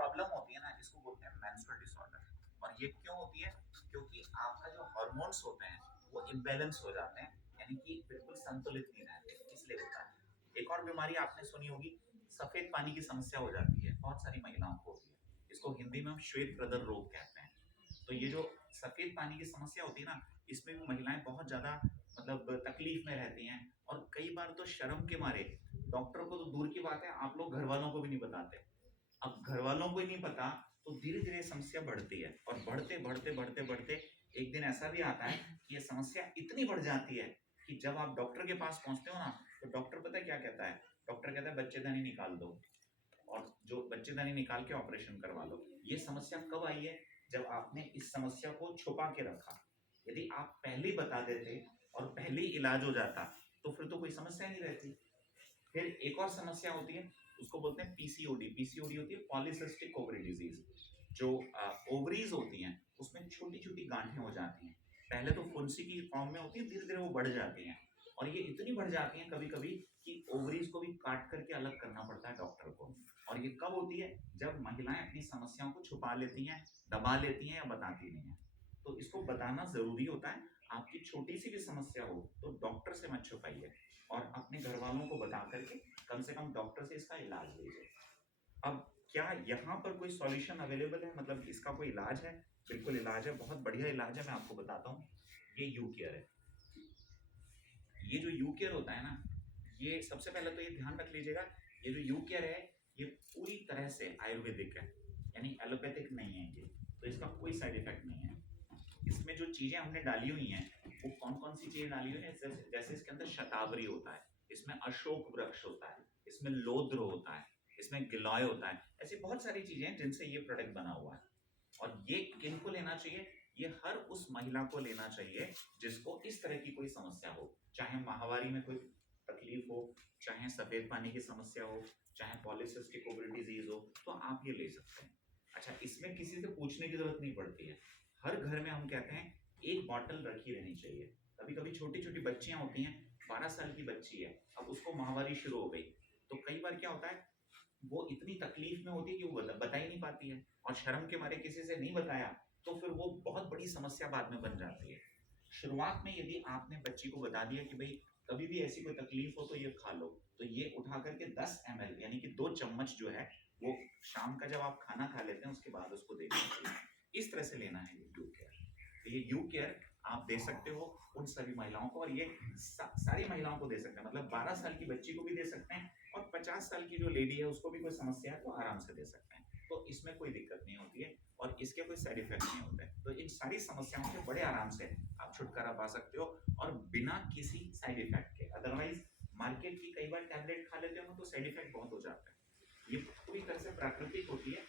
Problem होती है ना, इसको बोलते हैं मेंस्ट्रुअल डिसऑर्डर। और ये क्यों होती है? क्योंकि आपका जो हार्मोन्स होते हैं वो इम्बैलेंस हो जाते हैं, यानी कि बिल्कुल संतुलित नहीं रहते, इसलिए होता है। एक और बीमारी आपने सुनी होगी, सफेद पानी की समस्या हो जाती है, बहुत सारी महिलाओं को होती है। इसको हिंदी में हम श्वेत प्रदर रोग कहते हैं। तो ये जो सफेद पानी की समस्या होती है ना, इसमें भी महिलाएं बहुत ज्यादा मतलब तकलीफ में रहती हैं। और कई बार तो शर्म के मारे डॉक्टर को तो दूर की बात है, आप लोग घर वालों को भी नहीं बताते। अब घर वालों को ही नहीं पता, तो धीरे धीरे समस्या बढ़ती है, और बढ़ते बढ़ते बढ़ते बढ़ते एक दिन ऐसा भी आता है कि ये समस्या इतनी बढ़ जाती है कि जब आप डॉक्टर के पास पहुंचते हो ना, तो डॉक्टर पता है क्या कहता है? डॉक्टर कहता है बच्चेदानी निकाल दो, और जो बच्चेदानी निकाल के ऑपरेशन करवा लो। ये समस्या कब आई है? जब आपने इस समस्या को छुपा के रखा। यदि आप पहले ही बता देते और पहले ही इलाज हो जाता, तो फिर तो कोई समस्या नहीं रहती। फिर एक और समस्या होती है, उसको बोलते हैं पीसीओडी। पीसीओडी होती है पॉलीसिस्टिक ओवरी डिजीज। जो ओवरीज होती हैं उसमें छोटी छोटी गांठें हो जाती हैं। पहले तो फुंसी की फॉर्म में होती है, धीरे धीरे वो बढ़ जाती हैं। और ये इतनी बढ़ जाती हैं कभी कभी कि ओवरीज को भी काट करके अलग करना पड़ता है डॉक्टर को। और ये कब होती है? जब महिलाएं अपनी समस्याओं को छुपा लेती हैं, दबा लेती हैं या बताती नहीं है। तो इसको बताना जरूरी होता है। आपकी छोटी सी भी समस्या हो तो डॉक्टर से मत छुपाइए, और अपने घर वालों को बता करके कम से कम डॉक्टर से इसका इलाज लीजिए। अब क्या यहाँ पर कोई सॉल्यूशन अवेलेबल है? मतलब इसका कोई इलाज है? बिल्कुल इलाज है, बहुत बढ़िया इलाज है, मैं आपको बताता हूँ। ये यू केयर है। ये जो यू केयर होता है ना, ये सबसे पहले तो ये ध्यान रख लीजिएगा, ये जो यू केयर है ये पूरी तरह से आयुर्वेदिक है, यानी एलोपैथिक नहीं है ये। तो इसका कोई साइड इफेक्ट नहीं है। इसमें जो चीजें हमने डाली हुई हैं वो कौन कौन सी चीजें डाली हुई है? जैसे इसके अंदर शतावरी होता है, इसमें अशोक वृक्ष होता है, इसमें लोद्र होता है, इसमें गिलॉय होता है। ऐसी बहुत सारी चीजें हैं जिनसे ये प्रोडक्ट बना हुआ है। और ये किनको लेना चाहिए? ये हर उस महिला को लेना चाहिए जिसको इस तरह की कोई समस्या हो, चाहे माहवारी में कोई तकलीफ हो, चाहे सफेद पानी की समस्या हो, चाहे पॉलीसिस्टिक ओवरी डिजीज हो, तो आप ये ले सकते हैं। अच्छा, इसमें किसी से पूछने की जरूरत नहीं पड़ती है। हर घर में हम कहते हैं एक बॉटल रखी रहनी चाहिए। कभी कभी छोटी छोटी बच्चियां होती हैं, 12 साल की बच्ची है, अब उसको माहवारी शुरू हो गई, तो कई बार क्या होता है, वो इतनी तकलीफ में होती है कि वो बता ही नहीं पाती है, और शर्म के मारे किसी से नहीं बताया, तो फिर वो बहुत बड़ी समस्या बाद में बन जाती है। शुरुआत में यदि आपने बच्ची को बता दिया कि भाई कभी भी ऐसी कोई तकलीफ हो तो ये खा लो, तो ये उठा करके 10 ml यानी कि 2 चम्मच जो है वो शाम का जब आप खाना खा लेते हैं उसके बाद उसको देना चाहिए। इस तरह से लेना है ये यू केयर। तो ये यू केयर आप दे सकते हो उन सभी महिलाओं को, और ये सारी महिलाओं को दे सकते हैं, मतलब 12 साल की बच्ची को भी दे सकते हैं, और 50 साल की जो लेडी है उसको भी कोई समस्या है तो आराम से दे सकते हैं। तो इसमें कोई दिक्कत नहीं होती है, और इसके कोई साइड इफेक्ट नहीं होते हैं। तो इन सारी समस्याओं से बड़े आराम से आप छुटकारा पा सकते हो, और बिना किसी साइड इफेक्ट के। अदरवाइज मार्केट की कई बार टैबलेट खा लेते हो तो साइड इफेक्ट बहुत हो जाता है। ये पूरी तरह से प्राकृतिक होती है,